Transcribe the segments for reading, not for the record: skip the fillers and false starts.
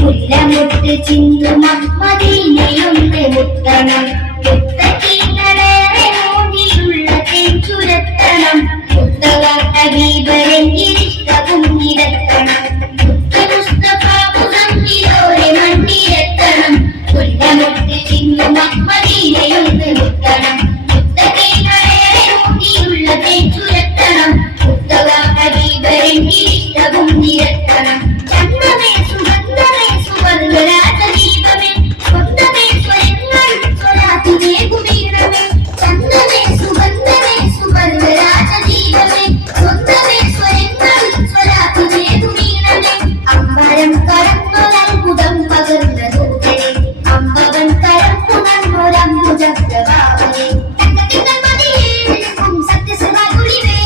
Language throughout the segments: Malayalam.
മുല്ലമുട്ട് ചിന്തും മദീനയൊന്ന് മുത്തണം മുത്തക്കിങ്ങളേറെ മോടിയുള്ള തേച്ചുരത്തണം മുത്തവ ഹബീബരെങ്കിലിഷ്ടവും നിരത്തണം മുസ്തഫ മുസമ്മിലോരെ മണ്ണിലെത്തണം മുല്ലമുട്ട് ചിന്തും മദീനയൊന്ന് മുത്തണം മുത്തക്കിങ്ങളേറെ മോടിയുള്ള തേച്ചുരത്തണം മുത്തവ ഹബീബരെങ്കിലിഷ്ടവും നിരത്തണം ചന്ദമേ സുഗന്ധമേ സുവർഗരാജദീപമേ സ്വന്തമേ സ്വയങ്ങൾ സ്വരാതിനേ കുബീരമേ ചന്ദമേ സുഗന്ധമേ സുവർഗരാജദീപമേ സ്വന്തമേ സ്വയങ്ങൾ സ്വരാതിനേ കുബീരമേ അമ്പരം കരന്നൊരത്ഭുതം പകർന്ന ദൂതനെ അമ്പവൻ കരം പുണർന്നൊരംബുജപ്രഭാവനെ തങ്കത്തിങ്കൾ മതിയേലും സത്യസുരാജൊളിവേ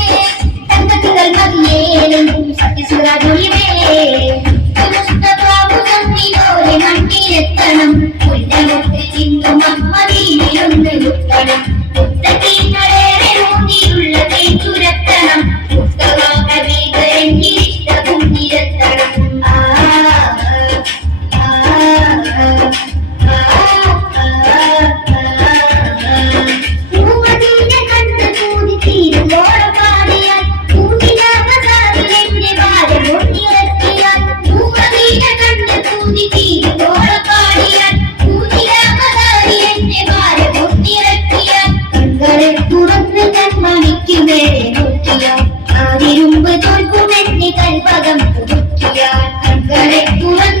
തങ്കത്തിങ്കൾ മതിയേലും സത്യസുരാജൊളിവേ മണ്ണിലെത്തണം മുല്ലമുട്ട് ചിന്തും മദീനയൊന്ന് മുത്തണം മുത്തക്കിങ്ങളേറെ മോടിയുള്ള തേച്ചുരത്തണം മുസ്തഫ ഹബീബരെങ്കിലിഷ്ടവും നിരത്തണം പൂമദീന കണ്ട് പൂതി തീരുവോളം പാടിയാൽ പൂനിലാവതാരിലെന്റെ ഭാരമൊന്നിറക്കിയാൽ പൂമദീന കണ്ട് പൂതി തീരുവോളം പാടിയാൽ പൂനിലാവതാരിലെന്റെ ഭാരമൊന്നിറക്കിയാൽ കണ്ണുകളെ തുറന്ന് കൺമണിക്ക് മേലെ നോക്കിയാൽ ആരിരുമ്പ് തോൽക്കുമെന്നെ കൽപകം പുതുക്കിയാൽ കണ്ണുകളെ തുറന്ന്